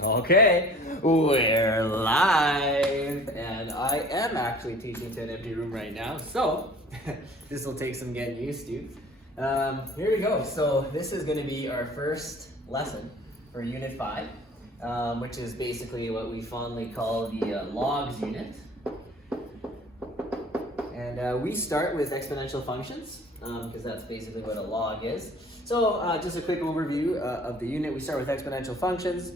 Okay, we're live, and I am actually teaching to an empty room right now, so this will take some getting used to. Here we go. So this is going to be our first lesson for Unit 5, which is basically what we fondly call the logs unit. And we start with exponential functions, because that's basically what a log is. So just a quick overview of the unit. We start with exponential functions.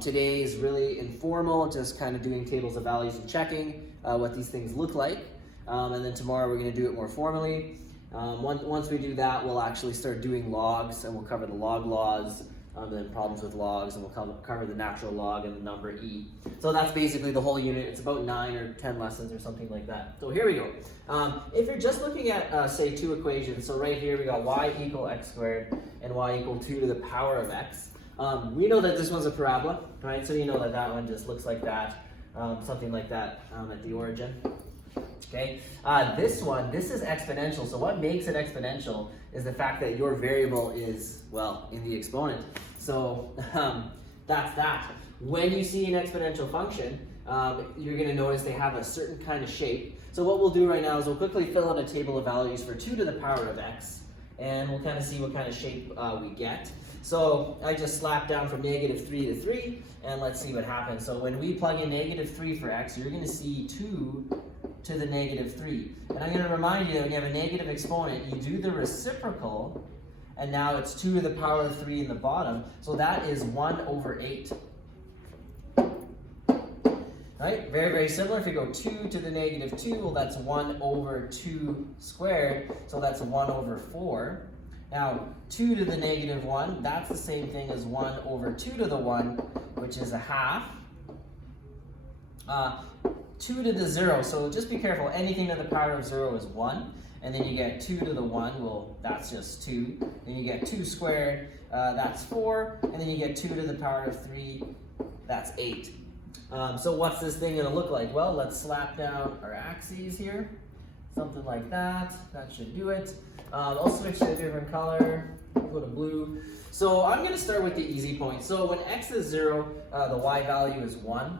Today is really informal, just kind of doing tables of values and checking what these things look like. And then tomorrow we're going to do it more formally. Once we do that, we'll actually start doing logs, and we'll cover the log laws, then problems with logs, and we'll cover the natural log and the number e. So that's basically the whole unit. It's about 9 or 10 lessons or something like that. So here we go. If you're just looking at, say, two equations, so right here we got y equal x squared and y equal 2 to the power of x. We know that this one's a parabola, right? So you know that that one just looks like that, something like that at the origin. Okay, this is exponential. So what makes it exponential is the fact that your variable is, well, in the exponent. So that's that. When you see an exponential function, you're going to notice they have a certain kind of shape. So what we'll do right now is we'll quickly fill out a table of values for 2 to the power of x, and we'll kind of see what kind of shape we get. So I just slapped down from -3 to 3, and let's see what happens. So when we plug in -3 for x, you're going to see 2 to the -3. And I'm going to remind you that when you have a negative exponent, you do the reciprocal, and now it's 2 to the power of 3 in the bottom. So that is 1 over 8. Right? Very, very similar. If you go 2 to the -2, well, that's 1 over 2 squared. So that's 1 over 4. Now, 2 to the -1, that's the same thing as 1 over 2 to the 1, which is a half. 2 to the 0, so just be careful. Anything to the power of 0 is 1. And then you get 2 to the 1, well, that's just 2. Then you get 2 squared, that's 4. And then you get 2 to the power of 3, that's 8. So what's this thing going to look like? Well, let's slap down our axes here. Something like that. That should do it. I'll switch to a different color. Go to blue. So I'm going to start with the easy point. So when x is 0, the y value is 1.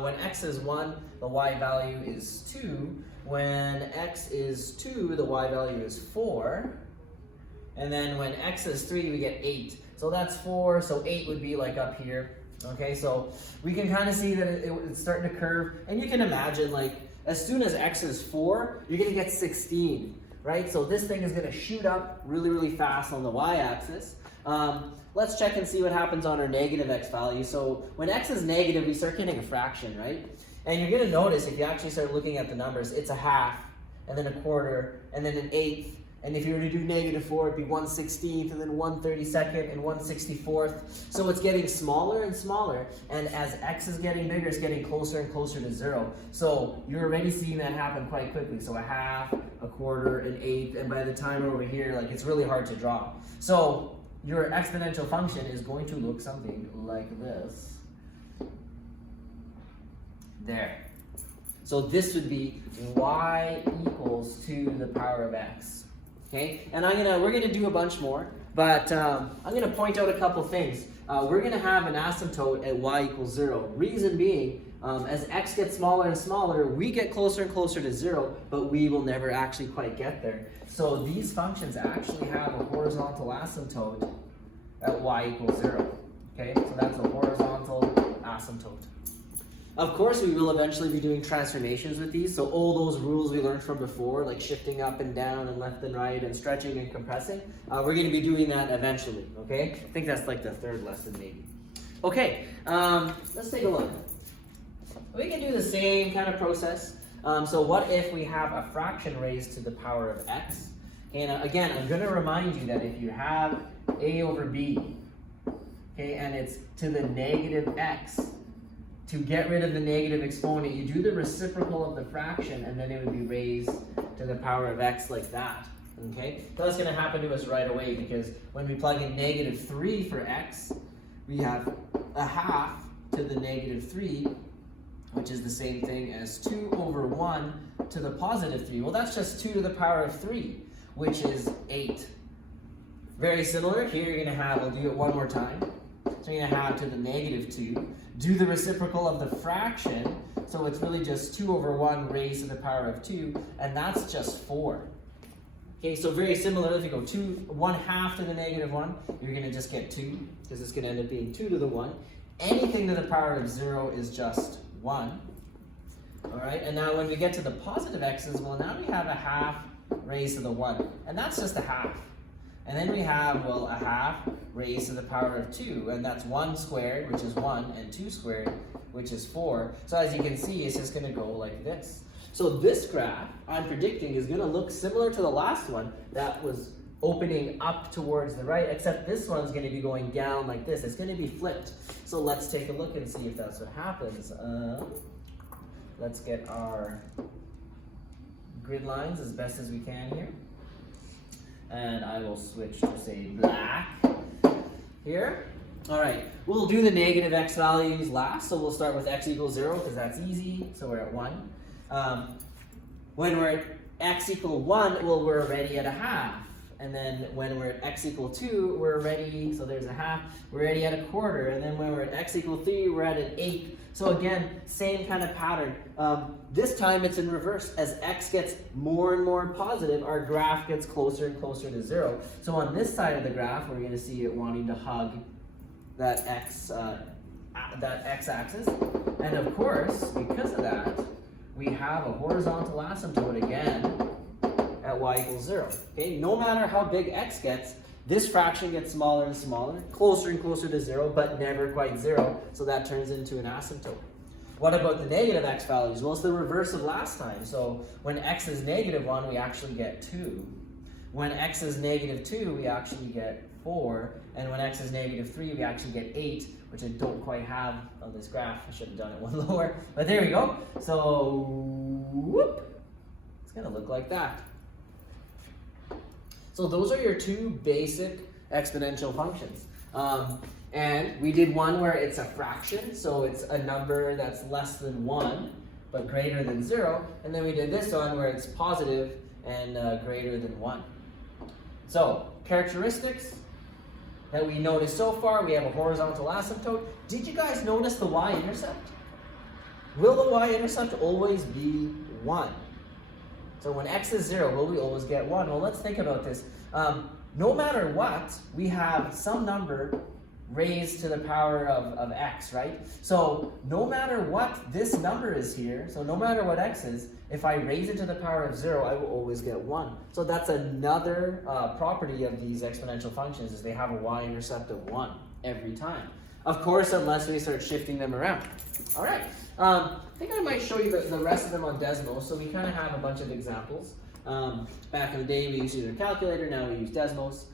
When x is 1, the y value is 2. When x is 2, the y value is 4. And then when x is 3, we get 8. So that's 4, so 8 would be like up here. Okay, so we can kind of see that it's starting to curve. And you can imagine, like, as soon as x is 4, you're going to get 16. Right? So this thing is going to shoot up really, really fast on the y-axis. Let's check and see what happens on our negative x value. So when x is negative, we start getting a fraction, right? And you're going to notice if you actually start looking at the numbers, it's a half, and then a quarter, and then an eighth. And if you were to do -4, it'd be 1/16th, and then 1/32nd, and 1/64th. So it's getting smaller and smaller. And as x is getting bigger, it's getting closer and closer to 0. So you're already seeing that happen quite quickly. So a half, a quarter, an eighth, and by the time we're over here, like, it's really hard to draw. So your exponential function is going to look something like this. There. So this would be y equals 2 to the power of x. Okay, and we're gonna do a bunch more, but I'm gonna point out a couple things. We're gonna have an asymptote at y equals 0. Reason being, as x gets smaller and smaller, we get closer and closer to 0, but we will never actually quite get there. So these functions actually have a horizontal asymptote at y equals 0. Okay, so that's a horizontal asymptote. Of course, we will eventually be doing transformations with these, so all those rules we learned from before, like shifting up and down and left and right and stretching and compressing, we're going to be doing that eventually, okay? I think that's like the 3rd lesson maybe. Okay, let's take a look. We can do the same kind of process. So what if we have a fraction raised to the power of x? And again, I'm going to remind you that if you have a over b, okay, and it's to the -x, to get rid of the negative exponent, you do the reciprocal of the fraction, and then it would be raised to the power of x like that. Okay? So that's going to happen to us right away, because when we plug in -3 for x, we have a half to the -3, which is the same thing as 2 over 1 to the +3. Well, that's just 2 to the power of 3, which is 8. Very similar. Here you're going to have, we'll do it one more time. so you're going to have to the negative 2. Do the reciprocal of the fraction, so it's really just 2 over 1 raised to the power of 2, and that's just 4. Okay, so very similar, if you go 1/2 to the negative 1, you're going to just get 2, because it's going to end up being 2 to the 1. Anything to the power of 0 is just 1. All right, and now when we get to the positive x's, well, now we have 1/2 raised to the 1, and that's just 1/2. And then we have, well, 1/2 raised to the power of 2, and that's 1 squared, which is 1, and 2 squared, which is 4. So as you can see, it's just going to go like this. So this graph, I'm predicting, is going to look similar to the last one that was opening up towards the right, except this one's going to be going down like this. It's going to be flipped. So let's take a look and see if that's what happens. Let's get our grid lines as best as we can here. And I will switch to, say, black here. All right, we'll do the negative x values last. So we'll start with x equals 0 because that's easy. So we're at 1. When we're at x equal 1, well, we're already at 1/2. And then when we're at x equal 2, we're already, so there's 1/2, we're already at 1/4. And then when we're at x equal 3, we're at 1/8. So again, same kind of pattern. This time it's in reverse. As x gets more and more positive, our graph gets closer and closer to 0. So on this side of the graph, we're going to see it wanting to hug that x-axis. And of course, because of that, we have a horizontal asymptote again at y equals 0. Okay, no matter how big x gets, this fraction gets smaller and smaller, closer and closer to 0, but never quite 0, so that turns into an asymptote. What about the negative x values? Well, it's the reverse of last time. So when x is negative 1, we actually get 2. When x is negative 2, we actually get 4. And when x is negative 3, we actually get 8, which I don't quite have on this graph. I should have done it one lower, but there we go. So, whoop, it's going to look like that. So those are your 2 basic exponential functions. And we did one where it's a fraction, so it's a number that's less than 1, but greater than 0. And then we did this one where it's positive and greater than 1. So, characteristics that we noticed so far, we have a horizontal asymptote. Did you guys notice the y-intercept? Will the y-intercept always be 1? So when x is 0, will we always get 1? Well, let's think about this. No matter what, we have some number raised to the power of x, right? So no matter what this number is here, so no matter what x is, if I raise it to the power of 0, I will always get 1. So that's another property of these exponential functions, is they have a y-intercept of 1 every time. Of course, unless we start shifting them around. All right. I think I might show you the rest of them on Desmos. So we kind of have a bunch of examples. Back in the day, we used either calculator. Now we use Desmos.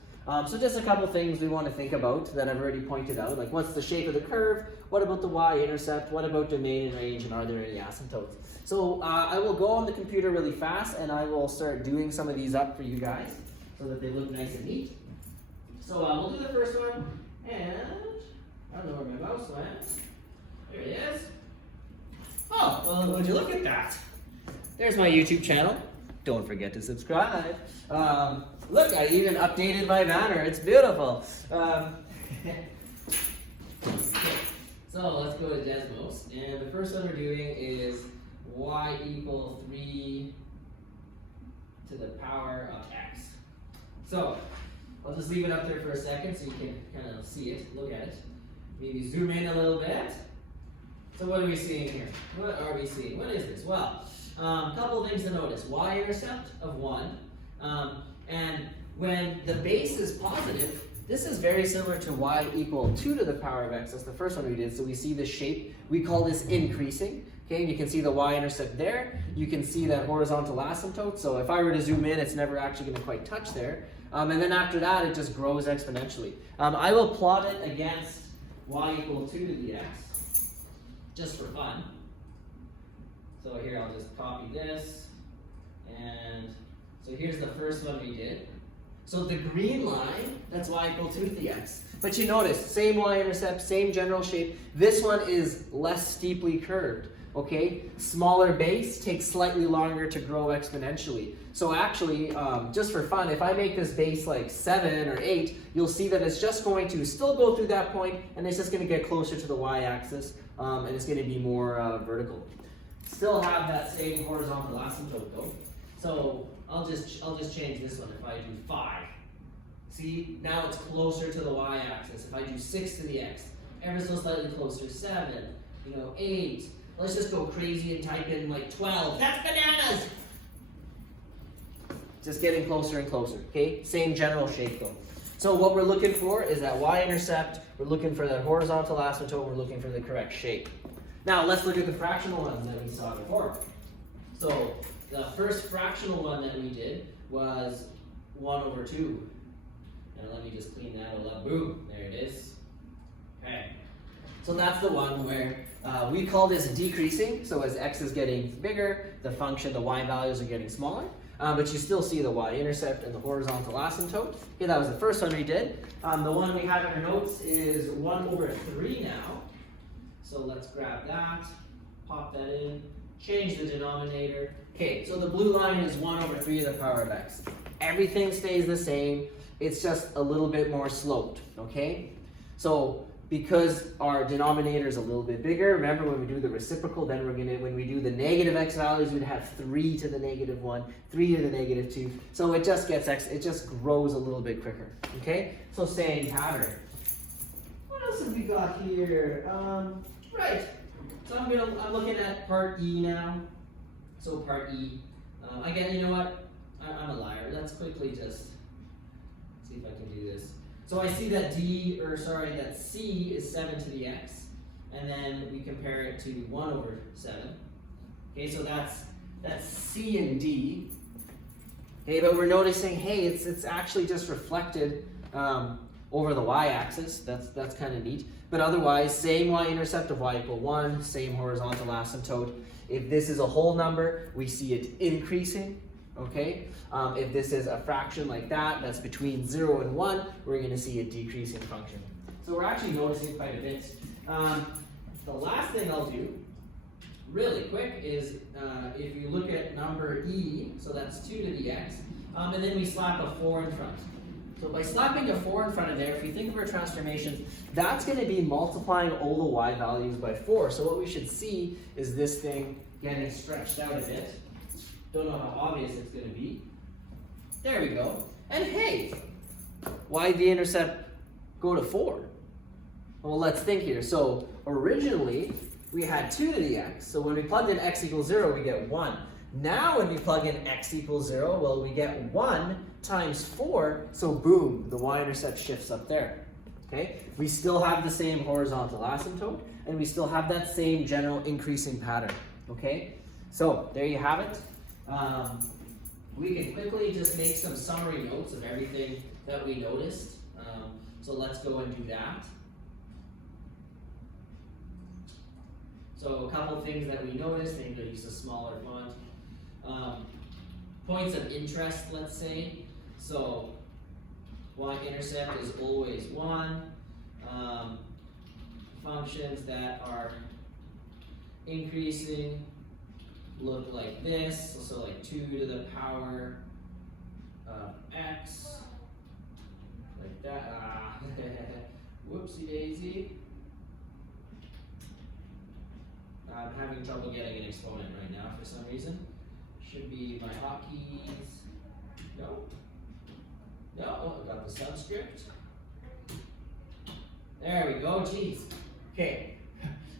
So just a couple things we want to think about that I've already pointed out. Like, what's the shape of the curve? What about the y-intercept? What about domain and range? And are there any asymptotes? So I will go on the computer really fast, and I will start doing some of these up for you guys so that they look nice and neat. So we'll do the first one. And I don't know where my mouse went. There it is. Oh, well, would you look at that? There's my YouTube channel. Don't forget to subscribe. Look, I even updated my banner. It's beautiful. So let's go to Desmos. And the first one we're doing is y equal 3 to the power of x. So I'll just leave it up there for a second so you can kind of see it, look at it. Maybe zoom in a little bit. So what are we seeing here? What are we seeing? What is this? Well, a couple of things to notice. Y-intercept of 1. And when the base is positive, this is very similar to y equal 2 to the power of x. That's the first one we did. So we see this shape. We call this increasing. Okay, and you can see the y-intercept there. You can see that horizontal asymptote. So if I were to zoom in, it's never actually going to quite touch there. And then after that, it just grows exponentially. I will plot it against y equal 2 to the x, just for fun. So here I'll just copy this, and so here's the first one we did. So the green line, that's y equal 2 to the x. But you notice, same y-intercept, same general shape. This one is less steeply curved. okay? Smaller base takes slightly longer to grow exponentially. So actually, just for fun, if I make this base like 7 or 8, you'll see that it's just going to still go through that point, and it's just going to get closer to the y-axis, and it's going to be more vertical. Still have that same horizontal asymptote though. So I'll just change this one. If I do 5, see, now it's closer to the y-axis. If I do 6 to the x, ever so slightly closer, 7, 8. Let's just go crazy and type in like 12. That's bananas! Just getting closer and closer, okay? Same general shape though. So what we're looking for is that y-intercept, we're looking for that horizontal asymptote, we're looking for the correct shape. Now let's look at the fractional ones that we saw before. So the first fractional one that we did was 1 over 2. And let me just clean that all up. Boom, there it is. Okay. So that's the one where we call this decreasing. So as x is getting bigger, the function, the y values are getting smaller. But you still see the y-intercept and the horizontal asymptote. Okay, that was the first one we did. The one we have in our notes is 1 over 3 now. So let's grab that, pop that in, change the denominator. Okay, so the blue line is 1 over 3 to the power of x. Everything stays the same. It's just a little bit more sloped, okay? So because our denominator is a little bit bigger, remember when we do the reciprocal, then when we do the negative x values, we'd have 3 to the negative 1, 3 to the negative 2. So it just grows a little bit quicker, okay? So same pattern. What else have we got here? Right, so I'm looking at part E now. So part E, again, you know what? I'm a liar. Let's quickly just see if I can do this. So I see that that C is 7 to the x, and then we compare it to 1 over 7. Okay, so that's C and D. Okay, but we're noticing, hey, it's actually just reflected over the y-axis. That's kind of neat. But otherwise, same y-intercept of y equal 1, same horizontal asymptote. If this is a whole number, we see it increasing. Okay, if this is a fraction like that, that's between 0 and 1, we're going to see a decreasing function. So we're actually noticing quite a bit. The last thing I'll do, really quick, is if you look at number E, so that's 2 to the x, and then we slap a 4 in front. So by slapping a 4 in front of there, if you think of our transformations, that's going to be multiplying all the y values by 4. So what we should see is this thing getting stretched out a bit. Don't know how obvious it's going to be. There we go. And hey, why'd the intercept go to 4? Well, let's think here. So originally, we had 2 to the x. So when we plugged in x equals 0, we get 1. Now when we plug in x equals 0, well, we get 1 times 4. So boom, the y-intercept shifts up there. Okay? We still have the same horizontal asymptote, and we still have that same general increasing pattern. Okay? So there you have it. We can quickly just make some summary notes of everything that we noticed. So let's go and do that. So a couple things that we noticed, maybe use a smaller font. Points of interest, let's say. So y-intercept is always 1. Functions that are increasing look like this, so like 2 to the power of x, like that. Whoopsie daisy. I'm having trouble getting an exponent right now for some reason. Should be my hotkeys. No. No, I've got the subscript. There we go, jeez. Okay.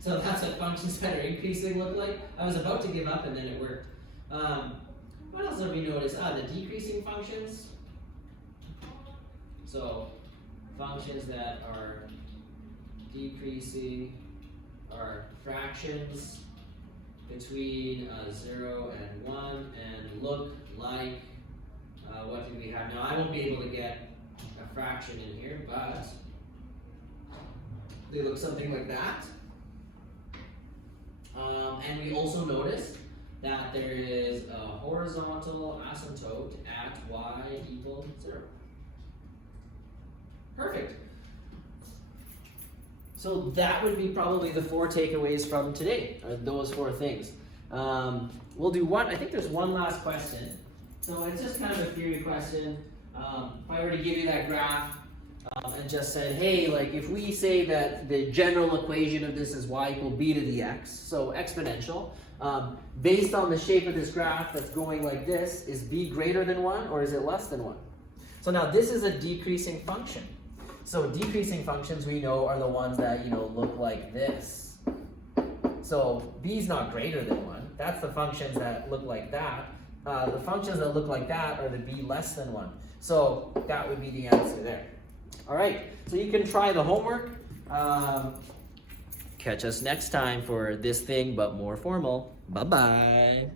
So that's what functions that are increasing look like. I was about to give up and then it worked. What else have we noticed? The decreasing functions. So functions that are decreasing are fractions between 0 and 1 and look like, what do we have? Now I won't be able to get a fraction in here, but they look something like that. And we also noticed that there is a horizontal asymptote at y equals 0. Perfect. So that would be probably the 4 takeaways from today, or those 4 things. We'll do one, I think there's one last question. So it's just kind of a theory question. If I were to give you that graph and just said, hey, like if we say that the general equation of this is y equal b to the x, so exponential, based on the shape of this graph that's going like this, is b greater than 1 or is it less than 1? So now this is a decreasing function. So decreasing functions we know are the ones that, you know, look like this. So b is not greater than 1. That's the functions that look like that. The functions that look like that are the b less than 1. So that would be the answer there. All right, so you can try the homework. Catch us next time for this thing, but more formal. Bye-bye.